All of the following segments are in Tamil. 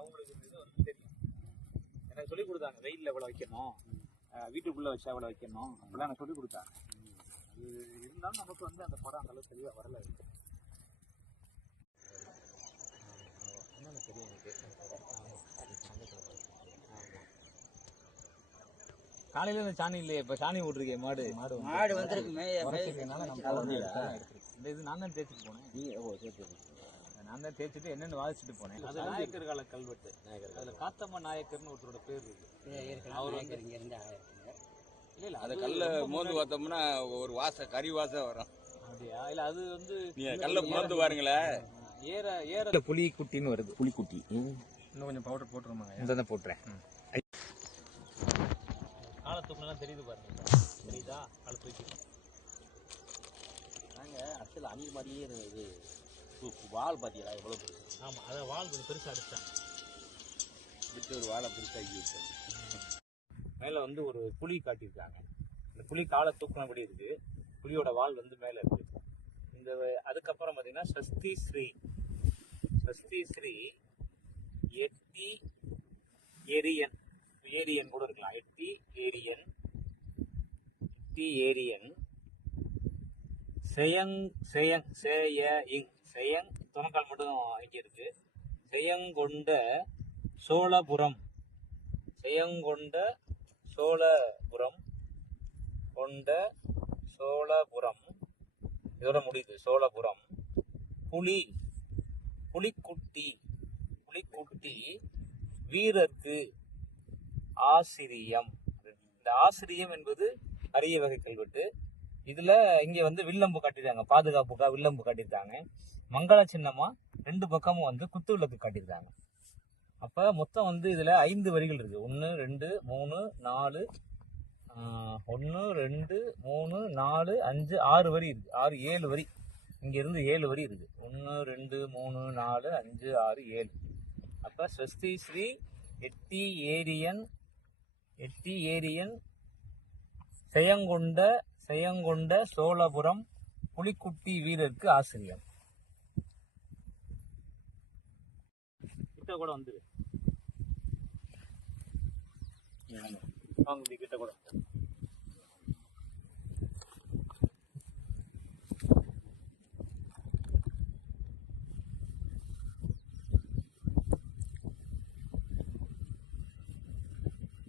அவங்களுக்கு இது வந்து தெரியும். எனக்கு சொல்லிக் கொடுத்தாங்க, வெயிலில் இவ்வளோ வைக்கணும், வீட்டுக்குள்ளே வச்சா இவ்வளோ வைக்கணும், அப்படிலாம் எனக்கு சொல்லிக் கொடுத்தாங்க. அது இருந்தாலும் நமக்கு வந்து அந்த படம் அந்தளவுக்கு தெளிவாக வரல. காலையில இந்த சாணி இல்லையே, இப்ப சாணி விட்டுருக்கேன். மாடு வந்திருக்கு. இந்த இது நான் தான் தேய்ச்சிட்டு போனேன். நான் தான் தேய்ச்சிட்டு என்னென்னு வாதிச்சுட்டு போனேன். அது நாயக்கர் கால கல்வெட்டு. அதுல காத்தம்ம நாயக்கர்னு ஒருத்தரோட பேர் இருக்கு. அவர் இங்க இருந்து இல்ல அது கல்ல மோந்து பார்த்தோம்னா ஒரு வாசம், கறி வாசம் வரும். அப்படியா? இல்ல அது வந்து கல்ல மோந்து பாருங்களேன். ஏற புலிக்குட்டின்னு வருது. புலிக்குட்டி இன்னும் கொஞ்சம் பவுடர் போட்டுருமாங்க. இந்த போட்டுறேன். காலத்துக்குலாம் தெரியுது பாருங்க. தெரியுதா? கால தூக்கி நாங்கள் அசல் அணி மாதிரியே இது வால் பார்த்தீங்களா எவ்வளோ பெருசு? ஆமாம், அதை வால் கொஞ்சம் பெருசாக அடித்தேன். விட்டு ஒரு வாழை பெருசாகி வச்சேன். மேலே வந்து ஒரு புலி காட்டியிருக்காங்க. இந்த புலி காலை தூக்கினபடி இருக்குது. புலியோட வால் வந்து மேலே இருக்குது. இந்த அதுக்கப்புறம் பார்த்தீங்கன்னா சஷ்டி ஸ்ரீ எட்டி ஏரியன், ஏரியன் கூட இருக்கலாம். எட்டி ஏரியன் செயங் துணக்கால் மட்டும் இங்கே இருக்கு. செயங்கொண்ட சோழபுரம் இதோட முடியுது. சோழபுரம். புலிக்குட்டி வீரர்க்கு ஆசிரியம். இந்த ஆசிரியம் என்பது அரிய வகை கல்வெட்டு. இதுல இங்க வந்து வில்லம்பு காட்டியிருக்காங்க, பாதுகாப்புக்காக வில்லம்பு காட்டியிருக்காங்க. மங்கள சின்னமா 2 பக்கமும் வந்து குத்து விளக்கு காட்டியிருக்காங்க. அப்ப மொத்தம் வந்து இதுல 5 வரிகள் இருக்கு. 1 2 3 4 1 2 3 4 5 6 வரி இருக்கு. 7 வரி. இங்க இருந்து 7 வரி இருக்கு. 1 2 3 4 5 6 7. அப்ப சஷ்டி ஸ்ரீ எட்டி ஏரியன் செயங்கொண்ட சோழபுரம் புலிக்குட்டி வீரருக்கு ஆசிரியம். கிட்ட கூட வந்து கிட்ட கூட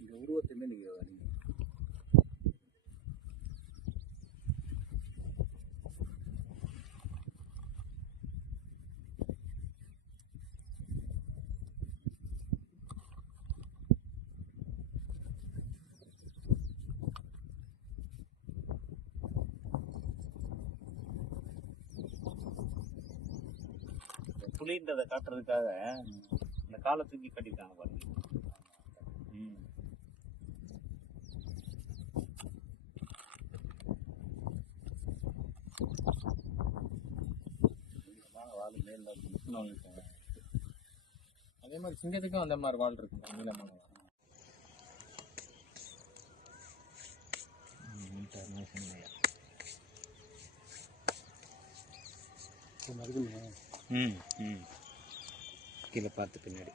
இந்த உருவத்தையுமே நீங்க புலின்றதை காட்டுறதுக்காக இந்த காலை தூக்கி கட்டிட்டாங்க பாருங்க. அதே மாதிரி சிங்கத்துக்கும் அந்த மாதிரி வால் இருக்கு. நீளமான வால். கீழே பார்த்து பின்னாடி